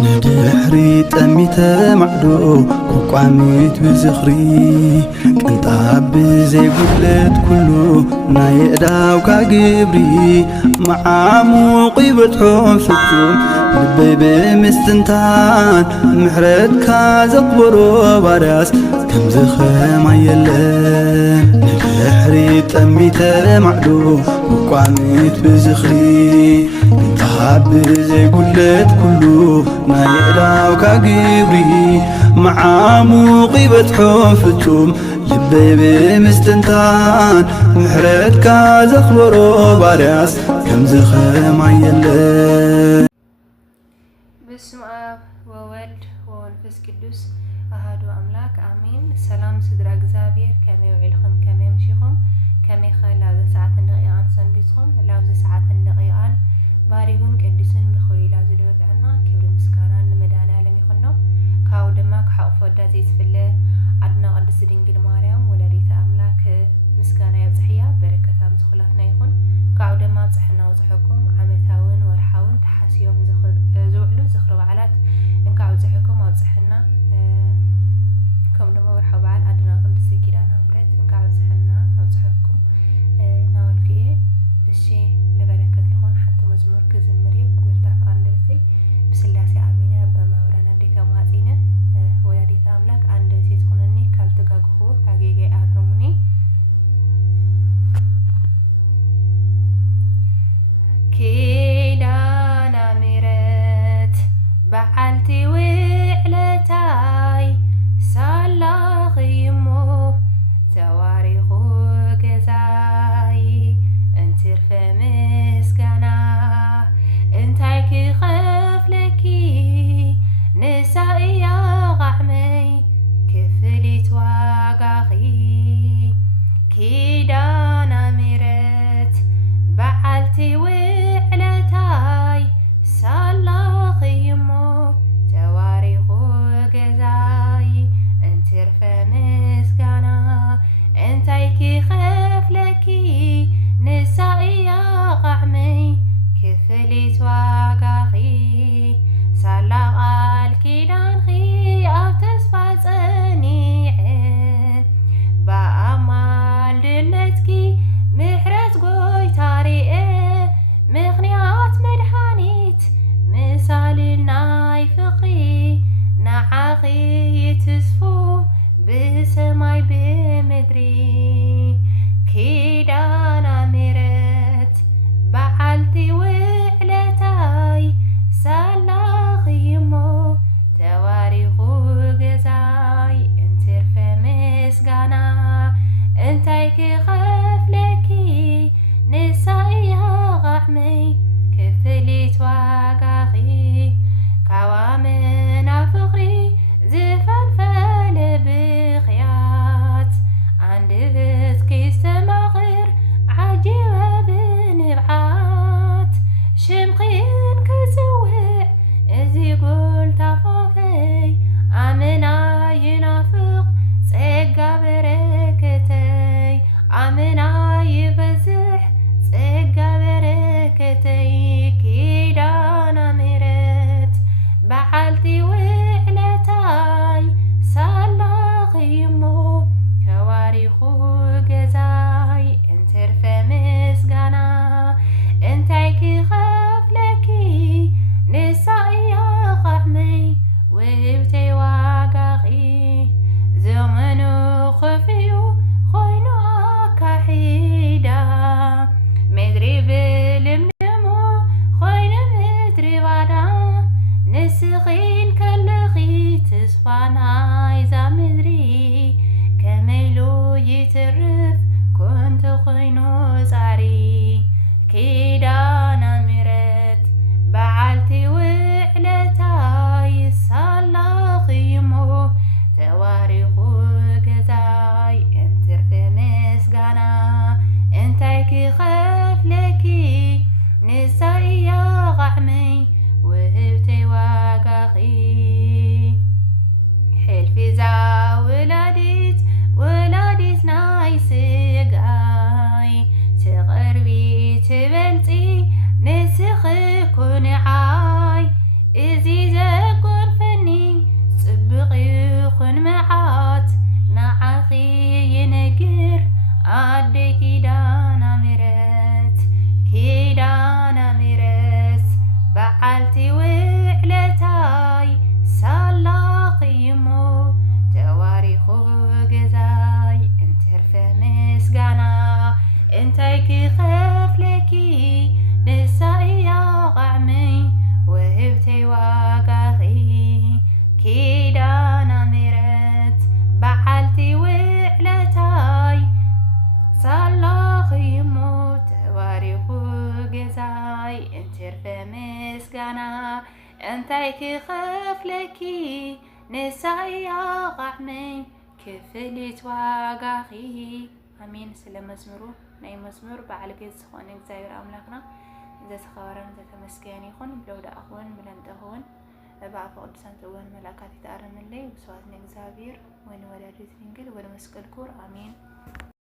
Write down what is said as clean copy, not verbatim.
ندحري تميته معدو كقاميت بزخري كنطاب زي قلت كله نايداو كجبري معامو قيبتهم فتوم لبي بمستنتان محرد كازقبرو بارياس كم زخم عيلن ندحري تميته معدو كقاميت بزخري كنطاب زي قلت كله نايداو كجبري معامو قيبتهم فتوم لبي بمستنتان محرد كازقبرو بارياس كم زخم عيلن. بسم آب وولد ومنفس قدوس أحد أملاك آمين. سلام سدرا እግዚአብሔር ከመይ ውዒልኩም ከመይ ምሽኹም ከመይ ኸ ላብዚ ሰዓትን ደቂቓን ሰንቢትኩም ላብዚ ሰዓትን ደቂቓን ባሪኹን ቅዱስን ብኽሊላ ዝለወጥዕና ክብሪ ምስጋና ንመድኃኔዓለም ይኹኖ። ካብኡ ድማ ክሓቁፎ ወዳ ዘይትፍለ ኣድና ቅድስቲ ድንግል ማርያም ወላዲተ ኣምላክ ምስጋና የብፅሕያ በረከታ ምዝኹላትና ይኹን። ካብኡ ድማ ብፅሕና ውፅሐኩም ዓመታውን ወርሓውን ተሓስዮም ዝውዕሉ ዝኽሪ በዓላት እንካ ውፅሕኩም ኣውፅሕና። ከምኡ ድማ ወርሓዊ በዓል ኣድና ቅድስቲ ኪዳነ ምሕረት እንካ ውፅሕና ኣውፅሐኩም ናበልክየ። እሺ ለበረከት ልኾን ሓንቲ መዝሙር ክዝምር እየ ብጎልታ አንደበተይ ብስላሴ ኣሚነ በማውራን ኣዴታ ማፂነ ወላዲተ ኣምላክ አንደበተይ ትኹነኒ ካልትጋግኹ ካጌጋይ ኣርሙኒ ኪዳነ ምሕረት በዓልቲ ውዕለታይ ሳላኽይሞ ተዋሪኹ ገዛይ እንትርፈ ምስጋና እንታይ ክኸፍለኪ ንሳእያ ቃዕመይ ክፍሊት ዋጋኺ ኪዳነ ምሕረት በዓልቲ ውዕለታይ ሳላኽይሞ ተዋሪኹ ገዛይ እንትርፈ ምስጋና እንታይ ክኸፍለኪ ንሳእያ ቃዕመይ ክፍሊት ዋጋኺ ሳላ ቃል ኪዳንኺ ኣብ ተስፋ ጸኒዐ ብኣማን ድልነትኪ ምሕረት ጎይታ ርኤ ምኽንያት መድኃኒት ምሳሌ ናይ ፍቕሪ ንዓኺ ይትስፉ ብሰማይ ብምድሪ ኪዳነ ምሕረት በዓልቲ ውዕለታይ ሳላኽይሞ ተዋሪኹ ገዛይ እንትርፈ ምስጋና እንታይ ክኸፍለኪ ንሳእያ ቃዕመይ ክፍሊት ዋጋኺ ካዋመና ፍቕሪ ዝፈልፈለ ብኽያት አንደበትኪ ዝተማኽር ዓጂበ ብንብዓት ሽምኽን ክጽውዕ እዚ ጎልታፋፈይ ኣመና ይናፍቕ ጸጋ በረከተይ ኣመና ይበዝሕ ጸጋ በረከተይ ኪዳነ ምሕረት በዓልቲ ውዕለታይ ሳላኽይሞ ተዋሪኹ ገዛይ እንትርፈ ምስጋና እንታይ ክኸፍለኪ ንሳእያ ቃዕመይ ውህብተይ ዋጋኺ ዘመኑ ኸፍዩ ኾይኑ ኣካሒዳ ምድሪ ብልምልሙ ኾይኑ ምድሪ ባዳ ንስኺን ከለኺ ተስፋ ናይዛ ምድሪ ከመይሉ ይትርፍ ኮንተ ኾይኑ ጻሪ ኪዳነ ምሕረት በዓልቲ ውዕለታይ ሳላኽይሞ ተዋሪኹ ገዛይ እንትርፈ ምስጋና እንታይ ክኸፍለኪ ንሳእያ ቃዕመይ ውህብተይ ዋጋኺ ሕልፊ ክኸፍለኪ ንሳይ ኣቕዕመይ ክፍልት ዋጋኺ ኣሜን። ስለ መዝሙሩ ናይ መዝሙር በዓል ቤት ዝኾነ እግዚአብሔር ኣምላኽና ዘተኸበረን ዘተመስገን ይኹን። ብለውዳእኹን ብለንጠኹን በአብ ቅዱሳን ትወን መላእክት ይተአረምልይ። ብስዋት እግዚአብሔር ወን ወላዲት ድንግል ወደ መስቀል ኩር አሜን።